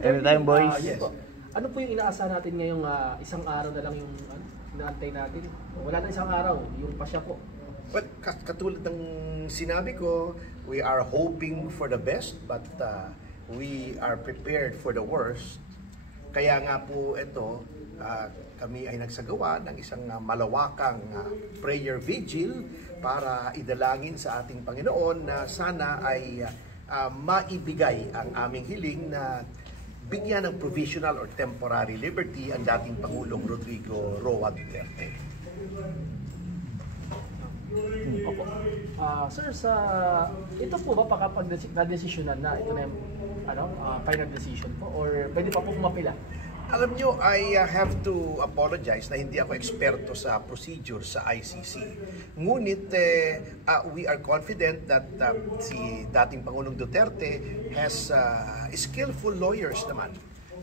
Anytime, boys. Yes. Ano po yung inaasahan natin ngayong isang araw na lang yung inaantay natin? Wala na isang araw, yung pasya po. Well, katulad ng sinabi ko, we are hoping for the best, but we are prepared for the worst. Kaya nga po ito, kami ay nagsagawa ng isang malawakang prayer vigil para idalangin sa ating Panginoon na sana ay maibigay ang aming hiling na bigyan ng provisional or temporary liberty ang dating Pangulong Rodrigo Roa Duterte. Opo. Sir, ito po ba pagka-desisyonan na ito na yung final decision po or pwede pa po mapila? Alam nyo, I have to apologize na hindi ako eksperto sa procedure sa ICC. Ngunit we are confident that si dating Pangulong Duterte has skillful lawyers naman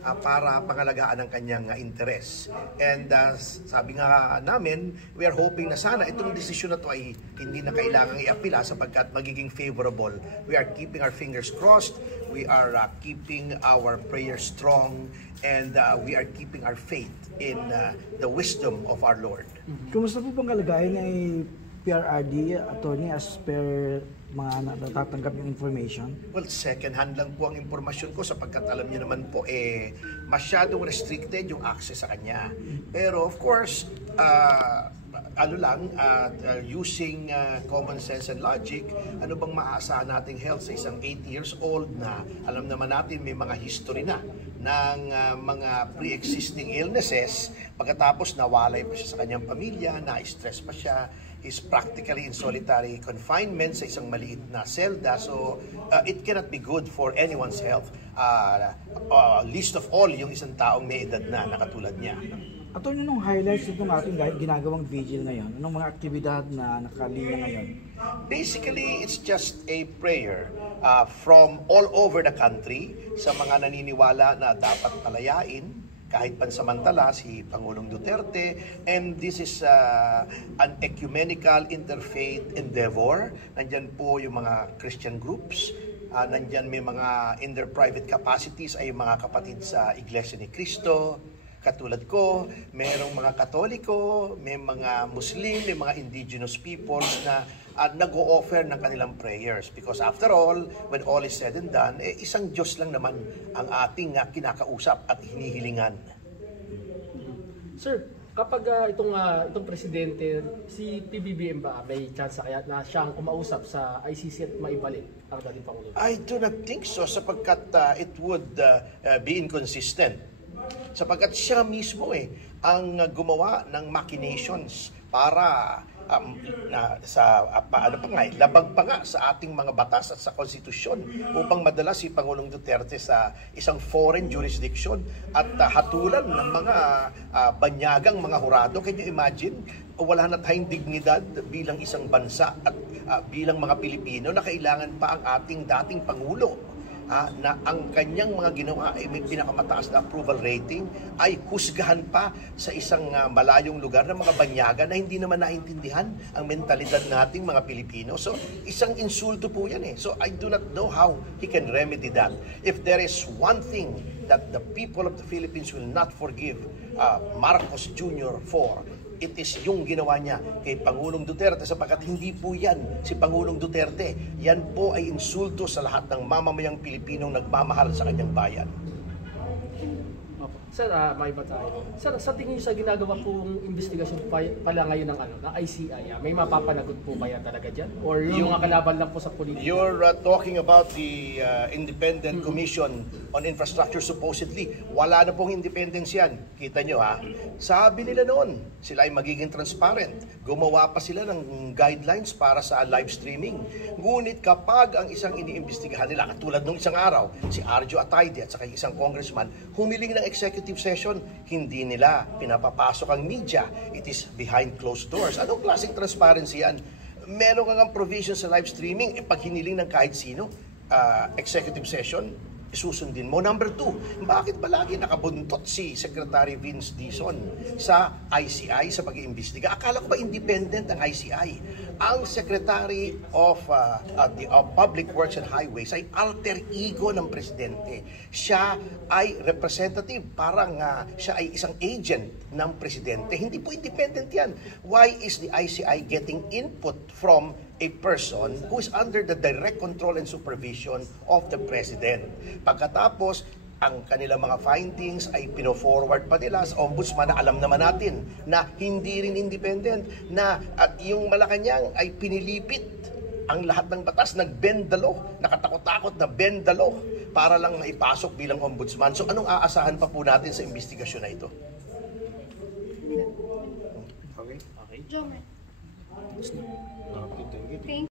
para pangalagaan ang kanyang interes. And sabi nga namin, we are hoping na sana itong desisyon na to ay hindi na kailangang iapila sapagkat magiging favorable. We are keeping our fingers crossed, we are keeping our prayers strong, and we are keeping our faith in the wisdom of our Lord. Kumusta po bang kalagayan ni PRRD, attorney, as per mga natatanggap yung information? Well, second hand lang po ang impormasyon ko sapagkat alam niyo naman po masyadong restricted yung access sa kanya. Pero of course, using common sense and logic, ano bang maaasahan nating health sa isang 8 years old na alam naman natin may mga history na ng mga pre-existing illnesses, pagkatapos nawalay pa siya sa kanyang pamilya, na-stress pa siya, is practically in solitary confinement sa isang maliit na selda. So, it cannot be good for anyone's health. Least of all, yung isang taong may edad na nakatulad niya. Attorney, nung highlights itong ating ginagawang vigil ngayon, anong mga aktibidad na nakalinya ngayon? Basically, it's just a prayer from all over the country sa mga naniniwala na dapat palayain kahit pansamantala si Pangulong Duterte, and this is an ecumenical interfaith endeavor. Nandyan po yung mga Christian groups, nandyan may mga in their private capacities ay mga kapatid sa Iglesia ni Cristo, katulad ko, mayroong mga Katoliko, may mga Muslim, may mga indigenous peoples na nag-o-offer ng kanilang prayers. Because after all, when all is said and done, isang Diyos lang naman ang ating kinakausap at hinihilingan. Sir, kapag itong presidente, si PBBM ba may chance kaya na siyang kumausap sa ICC at maibalik ang dating Pangulo? I do not think so sapagkat it would be inconsistent. Sapagkat siya mismo ang gumawa ng machinations para labag pa nga sa ating mga batas at sa konstitusyon upang madala si Pangulong Duterte sa isang foreign jurisdiction at hatulan ng mga banyagang mga hurado. Can you imagine? Wala na tayong dignidad bilang isang bansa at bilang mga Pilipino na kailangan pa ang ating dating Pangulo na ang kanyang mga ginawa ay may pinakamataas na approval rating ay husgahan pa sa isang malayong lugar ng mga banyaga na hindi naman naintindihan ang mentalidad nating mga Pilipino. So, isang insulto po yan So, I do not know how he can remedy that. If there is one thing that the people of the Philippines will not forgive Marcos Jr. for, it is yung ginawa niya kay Pangulong Duterte sapagkat hindi po yan si Pangulong Duterte. Yan po ay insulto sa lahat ng mamamayang Pilipinong nagmamahal sa kanyang bayan. Sir, may ba tayo? Sir, sa tingin niyo sa ginagawa pong investigasyon pala ngayon ng ICI, may mapapanagot po kaya talaga dyan? Or yung mga kalaban lang po sa politika? You're talking about the Independent Commission on Infrastructure supposedly. Wala na pong independence yan. Kita nyo sabi nila noon, sila ay magiging transparent. Gumawa pa sila ng guidelines para sa live streaming. Ngunit kapag ang isang iniimbestigahan nila, katulad nung isang araw, si Arjo Atayde at saka isang congressman, humiling ng executive session, hindi nila pinapapasok ang media. It is behind closed doors. Anong klaseng transparency yan? Meron kang provision sa live streaming, pag hiniling ng kahit sino, executive session, susundin mo? Number 2, bakit ba lagi nakabuntot si Secretary Vince Dizon sa ICI sa pag-iimbestiga? Akala ko ba independent ang ICI? Ang Secretary of Public Works and Highways ay alter ego ng Presidente. Siya ay representative, parang siya ay isang agent ng Presidente. Hindi po independent yan. Why is the ICI getting input from a person who is under the direct control and supervision of the President? Pagkatapos, ang kanilang mga findings ay pino-forward pa nila sa ombudsman na alam naman natin na hindi rin independent, na at yung Malacanang ay pinilipit ang lahat ng batas, nag-bend the law, nakatakot-takot na bend the law para lang maipasok bilang ombudsman. So anong aasahan pa po natin sa investigasyon na ito? Okay. Okay. Jomer. Okay, thank you. Thank